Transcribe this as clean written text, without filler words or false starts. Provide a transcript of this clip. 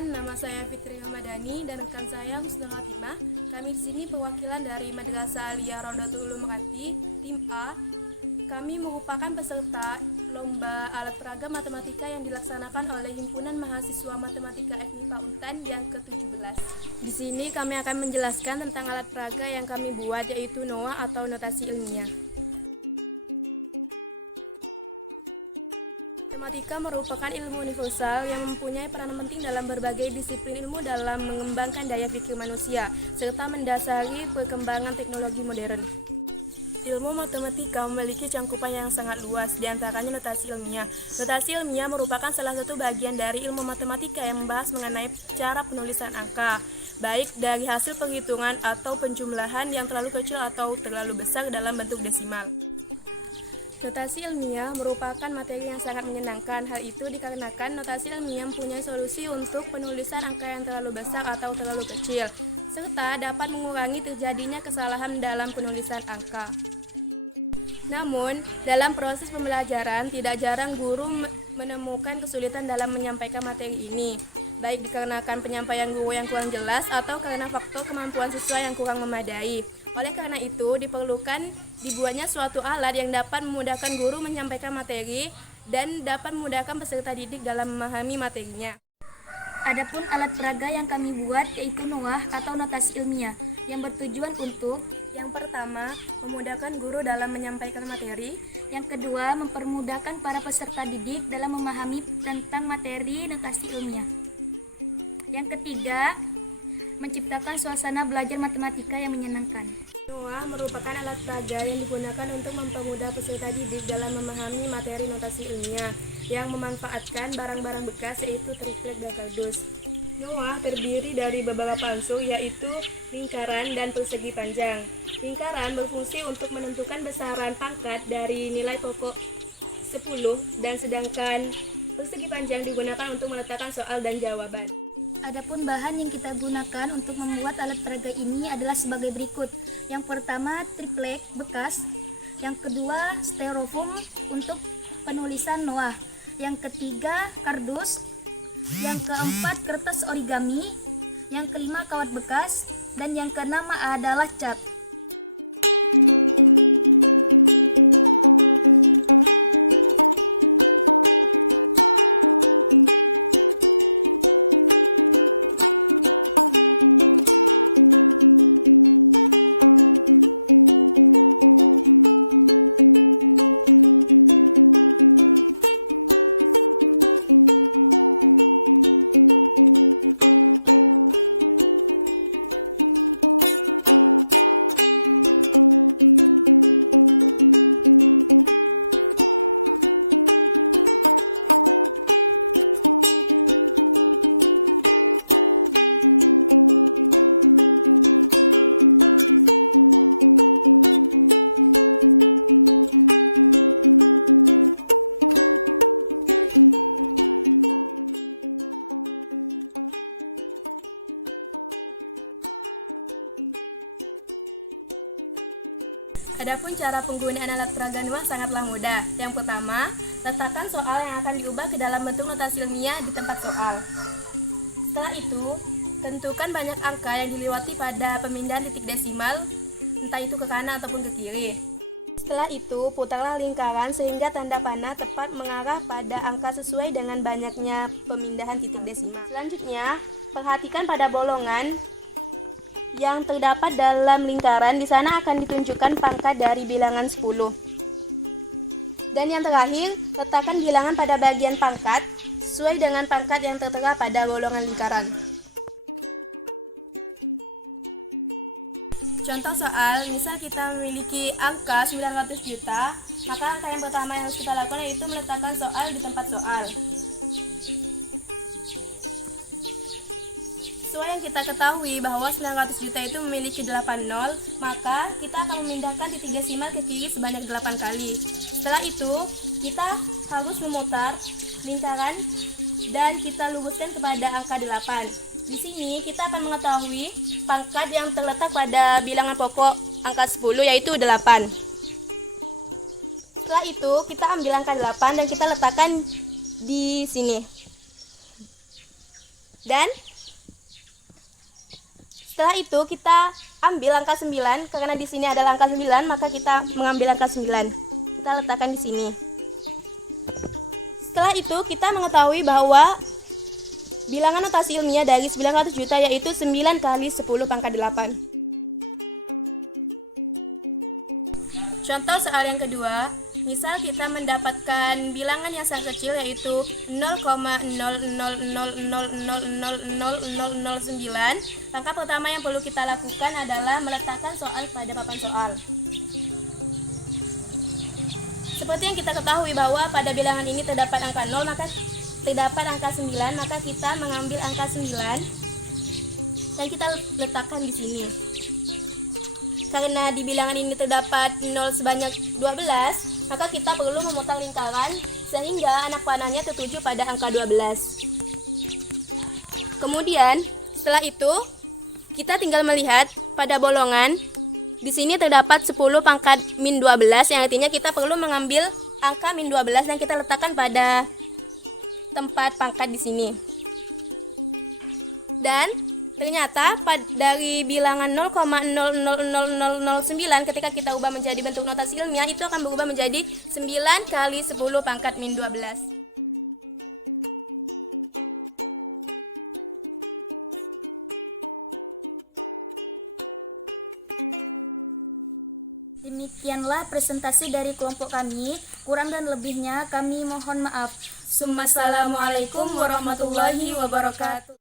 Perkenalkan, nama saya Fitri Hamadani dan rekan saya Husna Fatimah. Kami di sini perwakilan dari Madrasah Aliyah Rodatul Ulum Mekati, tim A. Kami merupakan peserta lomba alat peraga matematika yang dilaksanakan oleh Himpunan Mahasiswa Matematika FMIPA Untan yang ke-17. Di sini kami akan menjelaskan tentang alat peraga yang kami buat, yaitu NOA atau notasi ilmiah. Matematika merupakan ilmu universal yang mempunyai peran penting dalam berbagai disiplin ilmu dalam mengembangkan daya pikir manusia, serta mendasari perkembangan teknologi modern. Ilmu matematika memiliki cangkupan yang sangat luas, diantaranya notasi ilmiah. Notasi ilmiah merupakan salah satu bagian dari ilmu matematika yang membahas mengenai cara penulisan angka, baik dari hasil perhitungan atau penjumlahan yang terlalu kecil atau terlalu besar dalam bentuk desimal. Notasi ilmiah merupakan materi yang sangat menyenangkan. Hal itu dikarenakan notasi ilmiah mempunyai solusi untuk penulisan angka yang terlalu besar atau terlalu kecil, serta dapat mengurangi terjadinya kesalahan dalam penulisan angka. Namun, dalam proses pembelajaran, tidak jarang guru menemukan kesulitan dalam menyampaikan materi ini, baik dikarenakan penyampaian guru yang kurang jelas atau karena faktor kemampuan siswa yang kurang memadai. Oleh karena itu, diperlukan dibuatnya suatu alat yang dapat memudahkan guru menyampaikan materi dan dapat memudahkan peserta didik dalam memahami materinya. Adapun alat peraga yang kami buat yaitu NOA atau notasi ilmiah yang bertujuan untuk yang pertama, memudahkan guru dalam menyampaikan materi. Yang kedua, mempermudahkan para peserta didik dalam memahami tentang materi notasi ilmiah. Yang ketiga, menciptakan suasana belajar matematika yang menyenangkan. NOA merupakan alat peraga yang digunakan untuk mempermudah peserta didik dalam memahami materi notasi ilmiah yang memanfaatkan barang-barang bekas yaitu triplek dan kardus. NOA terdiri dari beberapa unsur yaitu lingkaran dan persegi panjang. Lingkaran berfungsi untuk menentukan besaran pangkat dari nilai pokok 10 dan sedangkan persegi panjang digunakan untuk meletakkan soal dan jawaban. Adapun bahan yang kita gunakan untuk membuat alat peraga ini adalah sebagai berikut. Yang pertama, triplek bekas. Yang kedua, styrofoam untuk penulisan NOA. Yang ketiga, kardus. Yang keempat, kertas origami. Yang kelima, kawat bekas. Dan yang keenam adalah cat. Adapun cara penggunaan alat peraga NOA sangatlah mudah. Yang pertama, letakkan soal yang akan diubah ke dalam bentuk notasi ilmiah di tempat soal. Setelah itu, tentukan banyak angka yang dilewati pada pemindahan titik desimal, entah itu ke kanan ataupun ke kiri. Setelah itu, putarlah lingkaran sehingga tanda panah tepat mengarah pada angka sesuai dengan banyaknya pemindahan titik desimal. Selanjutnya, perhatikan pada bolongan yang terdapat dalam lingkaran. Di sana akan ditunjukkan pangkat dari bilangan 10. Dan yang terakhir, letakkan bilangan pada bagian pangkat sesuai dengan pangkat yang tertera pada bolongan lingkaran. Contoh soal, misal kita memiliki angka 900 juta, maka angka yang pertama yang harus kita lakukan yaitu meletakkan soal di tempat soal. Kita ketahui bahwa 900 juta itu memiliki 8 nol, maka kita akan memindahkan titik desimal ke kiri sebanyak 8 kali. Setelah itu, kita harus memutar lingkaran dan kita luruskan kepada angka 8. Di sini kita akan mengetahui pangkat yang terletak pada bilangan pokok angka 10 yaitu 8. Setelah itu, kita ambil angka 8 dan kita letakkan di sini. Dan setelah itu kita ambil angka 9, karena di sini adalah angka 9, maka kita mengambil angka 9. Kita letakkan di sini. Setelah itu kita mengetahui bahwa bilangan notasi ilmiah dari 900 juta yaitu 9 kali 10 pangkat 8. Contoh soal yang kedua, misal kita mendapatkan bilangan yang sangat kecil yaitu 0,0000000009. Langkah pertama yang perlu kita lakukan adalah meletakkan soal pada papan soal. Seperti yang kita ketahui bahwa pada bilangan ini terdapat angka 0, maka terdapat angka 9, maka kita mengambil angka 9 dan kita letakkan di sini. Karena di bilangan ini terdapat 0 sebanyak 12, maka kita perlu memutar lingkaran sehingga anak panahnya tertuju pada angka 12. Kemudian, setelah itu, kita tinggal melihat pada bolongan. Di sini terdapat 10 pangkat min 12, yang artinya kita perlu mengambil angka min 12 yang kita letakkan pada tempat pangkat di sini. Dan ternyata dari bilangan 0,000009 ketika kita ubah menjadi bentuk notasi ilmiah itu akan berubah menjadi 9 kali 10 pangkat min 12. Demikianlah presentasi dari kelompok kami. Kurang dan lebihnya kami mohon maaf. Assalamualaikum warahmatullahi wabarakatuh.